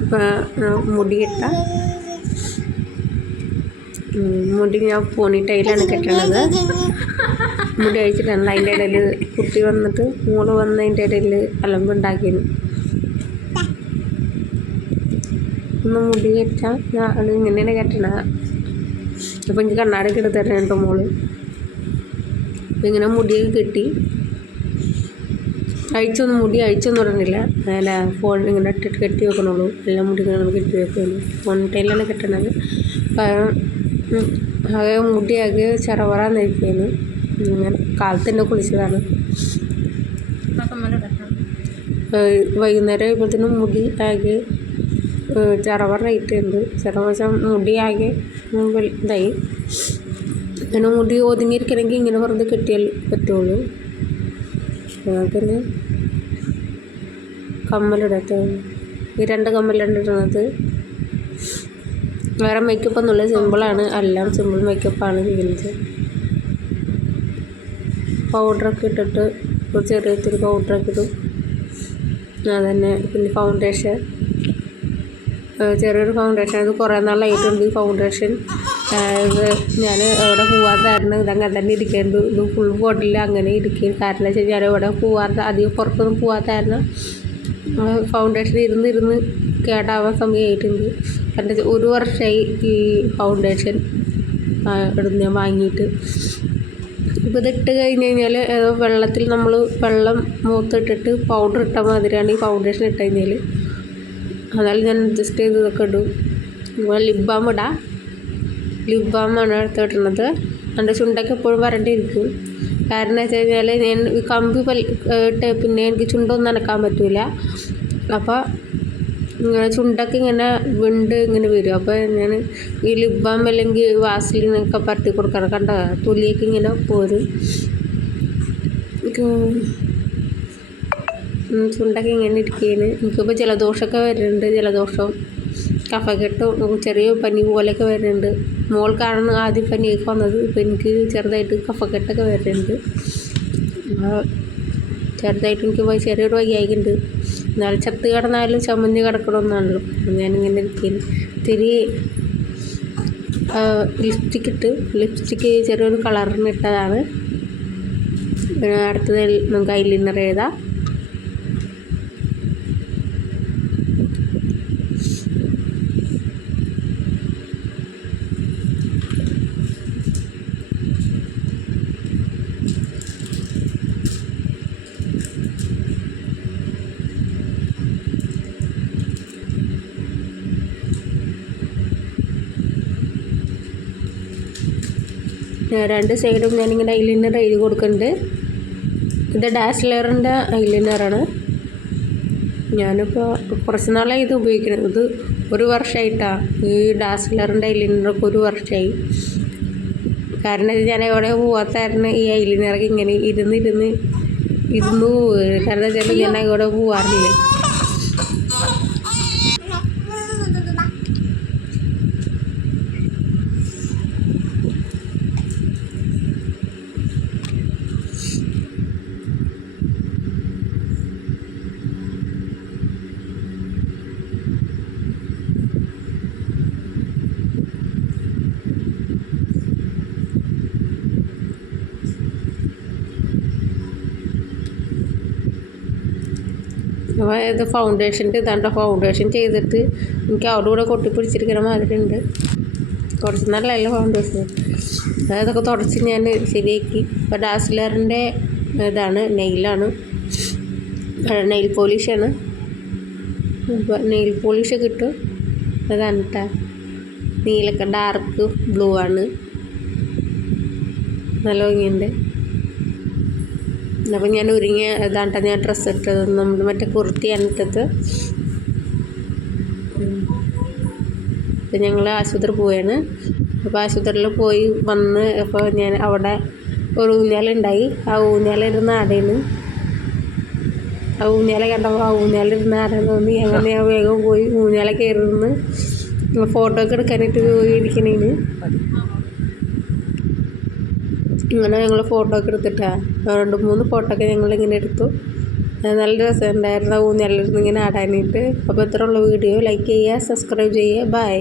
അപ്പോൾ മുടിയിട്ട മുടി ഞാൻ പോണിട്ടയിലാണ് കെട്ടണത്. മുടി അഴിച്ചിട്ടാണ് അതിൻ്റെ ഇടയിൽ കുട്ടി വന്നിട്ട് മോള് വന്നതിൻ്റെ ഇടയിൽ അലമ്പുണ്ടാക്കിയിരുന്നു. ഒന്ന് മുടി കെട്ടാൽ ഞാൻ ഇങ്ങനെയാണ് കെട്ടണത്. അപ്പോൾ എനിക്ക് കണ്ണാടിയൊക്കെ എടുത്ത് തരണം കേട്ടോ മോള്. അപ്പം ഇങ്ങനെ മുടിയൊക്കെ കെട്ടി മുടി അഴിച്ചൊന്നും ഇടണില്ല. അല്ല ഫോൺ ഇങ്ങനെ ഇട്ടിട്ട് കെട്ടി വെക്കണുള്ളൂ. എല്ലാം മുടി ഇങ്ങനെ കെട്ടി വെക്കുള്ളൂ. ഫോണിട്ടയിലാണ് കെട്ടണത്. കാരണം ആകെ മുടിയാകെ ചറവറാന്നിരിക്കുകയാണ്. ഞാൻ കാലത്തന്നെ കുളിച്ചതാണ്. വൈകുന്നേരം ആയപ്പോഴത്തേനും മുടി ആകെ ചറവറായിട്ടുണ്ട്. ചറവ മുടി ആകെ ഇതായി. അങ്ങനെ മുടി ഒതുങ്ങിയിരിക്കണമെങ്കിൽ ഇങ്ങനെ വെറുതെ കെട്ടിയാൽ പറ്റുള്ളൂ. പിന്നെ കമ്മലിടട്ടെ. ഈ 2 കമ്മലാണ് ഇടുന്നത്. വേറെ മേക്കപ്പ് ഒന്നുമില്ല, സിമ്പിളാണ്. എല്ലാം സിമ്പിൾ മേക്കപ്പാണ് ചെയ്യുന്നത്. പൗഡറൊക്കെ ഇട്ടിട്ട് ചെറിയ പൗഡറൊക്കെ ഇടും. അതന്നെ. പിന്നെ ഫൗണ്ടേഷൻ, ചെറിയൊരു ഫൗണ്ടേഷൻ. അത് കുറേ നാളായിട്ടുണ്ട് ഈ ഫൗണ്ടേഷൻ. ഇത് ഞാൻ എവിടെ പോവാത്തായിരുന്നു. ഇതങ്ങനെ തന്നെ ഇരിക്കുന്നത്. ഇത് ഫുൾ ബോട്ടിൽ അങ്ങനെ ഇരിക്കും. കാരണം വെച്ചാൽ ഞാൻ എവിടെ പോവാത്ത അധികം പുറത്തൊന്നും പോവാത്തായിരുന്നു. ഫൗണ്ടേഷൻ ഇരുന്ന് കേടാവാൻ സമയമായിട്ടുണ്ട്. എൻ്റെ 1 വർഷമായി ഈ ഫൗണ്ടേഷൻ ഇടുന്ന ഞാൻ വാങ്ങിയിട്ട്. ഇപ്പോൾ ഇതിട്ട് കഴിഞ്ഞ് കഴിഞ്ഞാൽ വെള്ളത്തിൽ നമ്മൾ വെള്ളം മുഖത്തിട്ടിട്ട് പൗഡർ ഇട്ട മാതിരിയാണ് ഈ ഫൗണ്ടേഷൻ ഇട്ട് കഴിഞ്ഞാൽ. അതായത് ഞാൻ അഡ്ജസ്റ്റ് ചെയ്ത് ഇതൊക്കെ ഇടും. ലിപ് ബാം ഇടാം. ലിപ് ബാമാണ് എടുത്തിട്ടുള്ളത്. എൻ്റെ ചുണ്ടൊക്കെ എപ്പോഴും വരണ്ടിരിക്കും. കാരണം വെച്ച് കഴിഞ്ഞാൽ ഞാൻ കമ്പി ഇട്ട് പിന്നെ എനിക്ക് ചുണ്ടൊന്നും നനക്കാൻ പറ്റില്ല. അപ്പോൾ ഇങ്ങനെ ചുണ്ടൊക്കെ ഇങ്ങനെ ഇങ്ങനെ വരും. അപ്പോൾ ഞാൻ ഈ ലിപ് ബാം അല്ലെങ്കിൽ വാസലിനൊക്കെ പരത്തി കൊടുക്കണം. കണ്ട തൊലിയൊക്കെ ഇങ്ങനെ പോരും. ചുണ്ടൊക്കെ ഇങ്ങനെ ഇരിക്കുകയാണ്. എനിക്കിപ്പോൾ ജലദോഷമൊക്കെ വരുന്നുണ്ട്. ജലദോഷവും കഫക്കെട്ടും ചെറിയ പനി പോലെയൊക്കെ വരുന്നുണ്ട്. മോൾക്കാണ് ആദ്യം പനിയൊക്കെ വന്നത്. ഇപ്പോൾ എനിക്ക് ചെറുതായിട്ട് കഫക്കെട്ടൊക്കെ വരുന്നുണ്ട്. ചെറുതായിട്ട് എനിക്ക് ചെറിയൊരു വയ്യായിക്കുണ്ട്. എന്നാലും ചത്ത് കിടന്നാലും ചമഞ്ഞ് കിടക്കണമെന്നാണല്ലോ. ഞാനിങ്ങനെ ഇരിക്കുന്നു. ഇത്തിരി ലിപ്സ്റ്റിക്ക് ചെറിയൊരു കളറിന് ഇട്ടതാണ്. അടുത്തത് നമുക്ക് ഐലൈനർ എഴുതാം. രണ്ട് സൈഡും ഞാനിങ്ങനെ ഐലൈനർ എഴുതി കൊടുക്കുന്നുണ്ട്. ഇത് ഡാസ്ലറിൻ്റെ ഐലൈനറാണ്. ഞാനിപ്പോൾ കുറച്ച് നാളായി ഇത് ഉപയോഗിക്കുന്നത്. ഇത് 1 വർഷമായിട്ടാണ് ഈ ഡാസ്ലറിൻ്റെ ഐലൈനറൊക്കെ 1 വർഷമായി. കാരണം ഞാൻ എവിടെ പോവാത്തായിരുന്നു ഈ ഐലൈനറൊക്കെ ഇങ്ങനെ ഇരുന്ന് കാരണം വെച്ചാൽ ഞാൻ എവിടെ പോവാറില്ല. അപ്പോൾ ഇത് ഫൗണ്ടേഷൻ ചെയ്തിട്ട് എനിക്ക് അവിടെ കൂടെ കൊട്ടിപ്പിടിച്ചിരിക്കണ മാതിരി ഉണ്ട്. കുറച്ച് നല്ലതല്ല ഫൗണ്ടേഷൻ. അതൊക്കെ തുടച്ച് ഞാൻ ശരിയാക്കി. ഇപ്പോൾ ഡാസ്ലറിൻ്റെ ഇതാണ് നെയിലാണ്, നെയിൽ പോളിഷാണ്. അപ്പോൾ നെയിൽ പോളിഷ് കിട്ടും. അതാണ് കേട്ടോ. നീലൊക്കെ ഡാർക്ക് ബ്ലൂ ആണ്. നല്ല ഭംഗിയുണ്ട്. അപ്പോൾ ഞാൻ ഒരുങ്ങിയ ഇതാണ്ട ഞാൻ ഡ്രസ്സ് ഇട്ടത്. നമ്മൾ മറ്റേ കുർത്തിയാണ് ഇട്ടത്. അപ്പോൾ ഞങ്ങൾ ആശുപത്രി പോവുകയാണ്. അപ്പോൾ ആശുപത്രിയിൽ പോയി വന്ന് അപ്പോൾ ഞാൻ അവിടെ ഒരു ഊഞ്ഞാലുണ്ടായി. ആ ഊഞ്ഞാലിരുന്ന ആടേന്ന് ആ ഊഞ്ഞാല കണ്ടപ്പോൾ ആ ഊഞ്ഞാലിരുന്ന ആടെന്ന് തോന്നി. അങ്ങനെ ഞാൻ വേഗം പോയി ഊഞ്ഞാല കയറി നിന്ന് ഫോട്ടോ ഒക്കെ എടുക്കാനായിട്ട് പോയി ഇരിക്കണേന്. ഇങ്ങനെ ഞങ്ങൾ ഫോട്ടോ ഒക്കെ എടുത്തിട്ടാണ് 2-3 ഫോട്ടോ ഒക്കെ ഞങ്ങളിങ്ങനെ എടുത്തു. നല്ല രസമുണ്ടായിരുന്നു ഊഞ്ഞാലിരുന്ന് ഇങ്ങനെ ആടാനായിട്ട്. അപ്പോൾ ഇത്രയുള്ള വീഡിയോ ലൈക്ക് ചെയ്യുക, സബ്സ്ക്രൈബ് ചെയ്യുക. ബൈ.